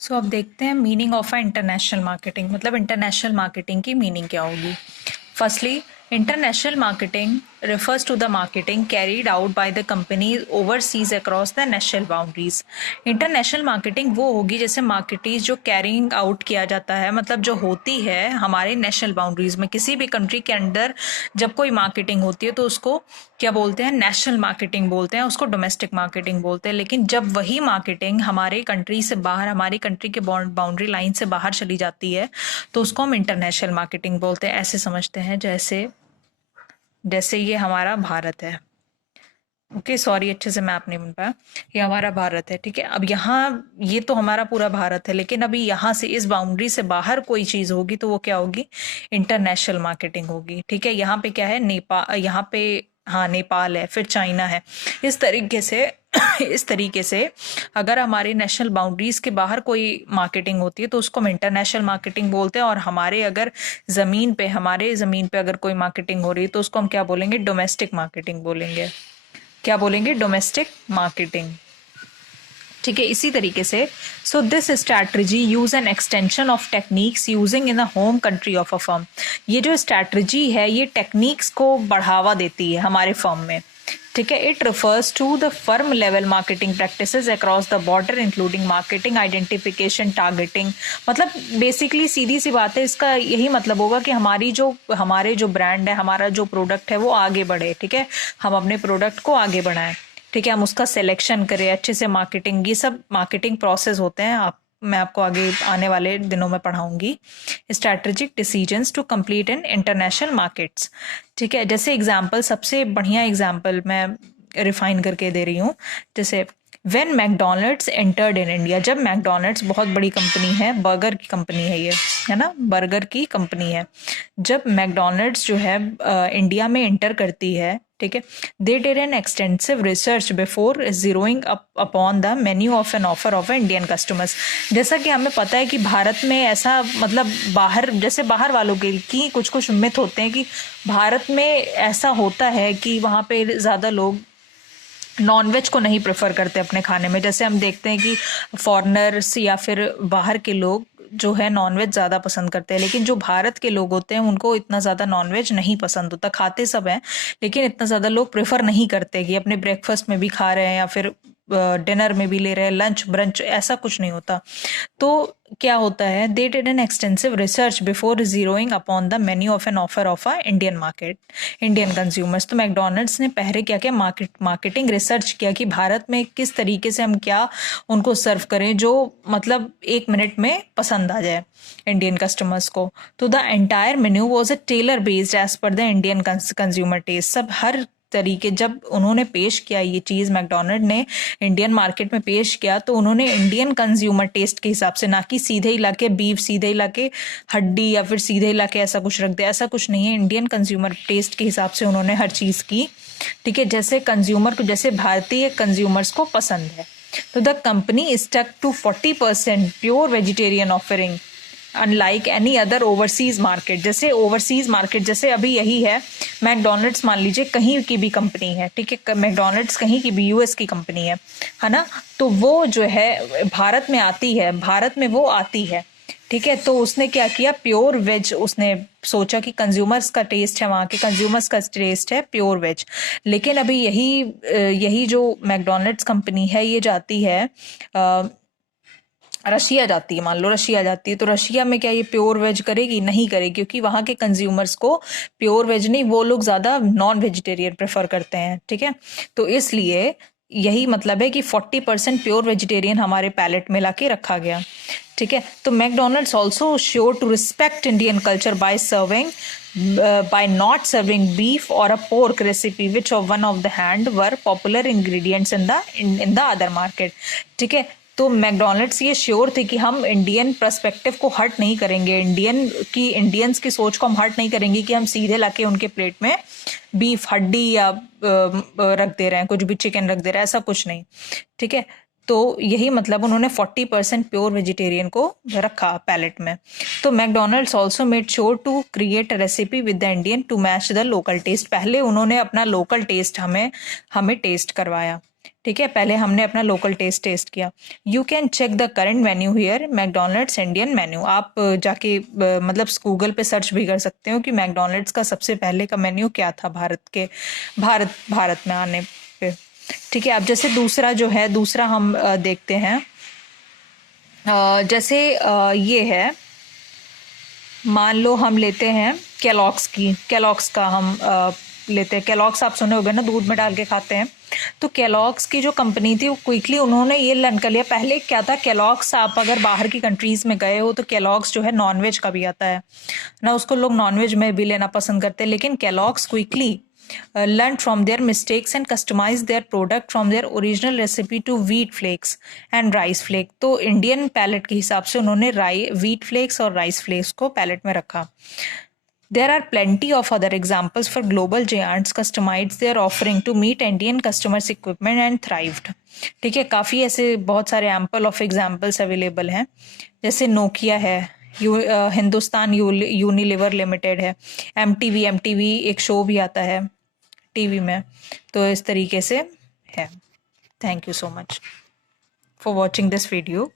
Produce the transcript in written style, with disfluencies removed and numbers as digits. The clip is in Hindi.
सो अब देखते हैं meaning of a international marketing, मतलब इंटरनेशनल मार्केटिंग की मीनिंग क्या होगी। Firstly, international marketing refers to the marketing carried out by the companies overseas across the national boundaries। International marketing वो होगी जैसे मार्केटीज जो कैरिंग आउट किया जाता है, मतलब जो होती है हमारे नेशनल बाउंड्रीज में, किसी भी कंट्री के अंदर जब कोई मार्केटिंग होती है तो उसको क्या बोलते हैं, नेशनल मार्केटिंग बोलते हैं, उसको डोमेस्टिक मार्केटिंग बोलते हैं। लेकिन जब वही मार्केटिंग हमारे कंट्री से बाहर, हमारी कंट्री के बाउंड्री लाइन से बाहर चली जाती है तो उसको हम इंटरनेशनल मार्केटिंग बोलते हैं। ऐसे समझते हैं जैसे जैसे ये हमारा भारत है। ओके, सॉरी अच्छे से मैप नहीं बन पाया। ये हमारा भारत है, ठीक है। अब यहाँ ये तो हमारा पूरा भारत है, लेकिन अभी यहाँ से इस बाउंड्री से बाहर कोई चीज होगी तो वो क्या होगी, इंटरनेशनल मार्केटिंग होगी, ठीक है। यहाँ पे क्या है, नेपाल, यहाँ पे हाँ नेपाल है, फिर चाइना है। इस तरीके से इस तरीके से अगर हमारी नेशनल बाउंड्रीज के बाहर कोई मार्केटिंग होती है तो उसको हम इंटरनेशनल मार्केटिंग बोलते हैं। और हमारे अगर हमारे जमीन पे अगर कोई मार्केटिंग हो रही है तो उसको हम क्या बोलेंगे, डोमेस्टिक मार्केटिंग बोलेंगे। क्या बोलेंगे, डोमेस्टिक मार्केटिंग, ठीक है। इसी तरीके से so this strategy use an extension of techniques using in the home country of a firm. ये जो स्ट्रैटेजी है ये टेक्निक्स को बढ़ावा देती है हमारे फर्म में, ठीक है। It refers to the firm level marketing practices across the border including marketing identification targeting. मतलब बेसिकली सीधी सी बात है, इसका यही मतलब होगा कि हमारे जो ब्रांड है, हमारा जो प्रोडक्ट है वो आगे बढ़े, ठीक है। हम अपने प्रोडक्ट को आगे बढ़ाएं, ठीक है। हम उसका सिलेक्शन करें अच्छे से, मार्केटिंग, ये सब मार्केटिंग प्रोसेस होते हैं। मैं आपको आगे आने वाले दिनों में पढ़ाऊंगी। Strategic decisions to complete in international markets, ठीक है। जैसे एग्जांपल, सबसे बढ़िया एग्जांपल मैं रिफाइन करके दे रही हूँ। जैसे when McDonald's entered in India, जब मैकडोनल्ड्स, बहुत बड़ी कंपनी है, बर्गर की कंपनी है ये, है ना, बर्गर की कंपनी है। जब मैकडोनल्ड्स जो है इंडिया में एंटर करती है, ठीक है, they did an extensive research before zeroing upon the menu of an offer of Indian customers. जैसा कि हमें पता है कि भारत में ऐसा, मतलब बाहर, जैसे बाहर वालों के की कुछ कुछ मिथ होते हैं कि भारत में ऐसा होता है कि वहाँ पे ज़्यादा लोग नॉनवेज को नहीं प्रेफर करते अपने खाने में। जैसे हम देखते हैं कि फॉरेनर्स या फिर बाहर के लोग जो है नॉनवेज ज़्यादा पसंद करते हैं, लेकिन जो भारत के लोग होते हैं उनको इतना ज़्यादा नॉनवेज नहीं पसंद होता। खाते सब हैं लेकिन इतना ज़्यादा लोग प्रेफर नहीं करते कि अपने ब्रेकफास्ट में भी खा रहे हैं या फिर डिनर में भी ले रहे हैं, लंच ब्रंच, ऐसा कुछ नहीं होता। तो क्या होता है, they did an extensive research before zeroing upon the menu of an offer of a Indian market, Indian consumers. तो मैकडोनल्ड्स ने पहले क्या किया, मार्केटिंग रिसर्च किया कि भारत में किस तरीके से हम क्या उनको सर्व करें जो मतलब 1 मिनट में पसंद आ जाए इंडियन कस्टमर्स को। तो the entire menu was a tailor based as per the Indian consumer taste. सब हर तरीके, जब उन्होंने पेश किया ये चीज़, मैकडोनल्ड ने इंडियन मार्केट में पेश किया तो उन्होंने इंडियन कंज्यूमर टेस्ट के हिसाब से, ना कि सीधे ही लाके बीफ, सीधे ही लाके हड्डी, या फिर सीधे ही लाके ऐसा कुछ रख दिया, ऐसा कुछ नहीं है। इंडियन कंज्यूमर टेस्ट के हिसाब से उन्होंने हर चीज़ की, ठीक है, जैसे कंज्यूमर को, जैसे भारतीय कंज्यूमर्स को पसंद है। तो the company stuck to 40% pure vegetarian offering unlike any other overseas market. जैसे ओवरसीज मार्केट, जैसे अभी यही है, मैकडोनल्ड्स मान लीजिए कहीं की भी कंपनी है, ठीक है, मैकडोनल्ड्स कहीं की भी यूएस की कंपनी है ना, तो वो जो है भारत में आती है, भारत में वो आती है, ठीक है। तो उसने क्या किया, प्योर वेज, उसने सोचा कि कंज्यूमर्स का टेस्ट है, वहाँ के कंज्यूमर्स का टेस्ट है प्योर वेज। लेकिन अभी यही जो मैकडोनल्ड्स कंपनी है ये जाती है रशिया जाती है, मान लो रशिया जाती है, तो रशिया में क्या ये प्योर वेज करेगी? नहीं करेगी, क्योंकि वहाँ के कंज्यूमर्स को प्योर वेज नहीं, वो लोग ज़्यादा नॉन वेजिटेरियन प्रेफर करते हैं, ठीक है। तो इसलिए यही मतलब है कि 40% प्योर वेजिटेरियन हमारे पैलेट में लाके रखा गया, ठीक है। तो McDonald's also sure to respect Indian culture by not serving beef or a pork recipe which of one of the hand were popular ingredients in the other market, ठीक है। तो मैकडोनल्ड्स ये श्योर थे कि हम इंडियन पर्सपेक्टिव को हर्ट नहीं करेंगे, इंडियंस की सोच को हम हर्ट नहीं करेंगे कि हम सीधे लाके उनके प्लेट में बीफ हड्डी या रख दे रहे हैं, कुछ भी चिकन रख दे रहे हैं, ऐसा कुछ नहीं, ठीक है। तो यही मतलब उन्होंने 40% प्योर वेजिटेरियन को रखा पैलेट में। तो McDonald's also made sure to create a recipe with the Indian to match the local taste. पहले उन्होंने अपना लोकल टेस्ट हमें टेस्ट करवाया, ठीक है, पहले हमने अपना लोकल टेस्ट किया। You can check the current menu here, McDonald's Indian menu. आप जाके मतलब गूगल पे सर्च भी कर सकते हो कि मैकडोनल्ड्स का सबसे पहले का मेन्यू क्या था भारत में आने पे। ठीक है, अब जैसे दूसरा हम देखते हैं। जैसे ये है, मान लो हम लेते हैं केलॉग्स का हम लेते हैं। केलॉग्स आप सुने होंगे ना, दूध में डाल के खाते हैं। तो केलॉग्स की जो कंपनी थी वो क्विकली उन्होंने ये लर्न कर लिया। पहले क्या था, केलॉग्स आप अगर बाहर की कंट्रीज में गए हो तो केलॉग्स जो है नॉनवेज का भी आता है ना, उसको लोग नॉनवेज में भी लेना पसंद करते हैं। लेकिन Kellogg's quickly learned from their mistakes and customized their product from their original recipe to wheat flakes and rice flake। तो इंडियन पैलेट के हिसाब से उन्होंने व्हीट फ्लेक्स और राइस फ्लेक्स को पैलेट में रखा। There are plenty of other examples for global giants customized their offering to meet Indian customers' equipment and thrived। ठीक है, काफ़ी ऐसे बहुत सारे एम्पल ऑफ एग्जाम्पल्स अवेलेबल हैं। जैसे नोकिया है, हिंदुस्तान यूनिलीवर लिमिटेड है, एमटीवी एक शो भी आता है टीवी में। तो इस तरीके से है। Thank you so much for watching this video.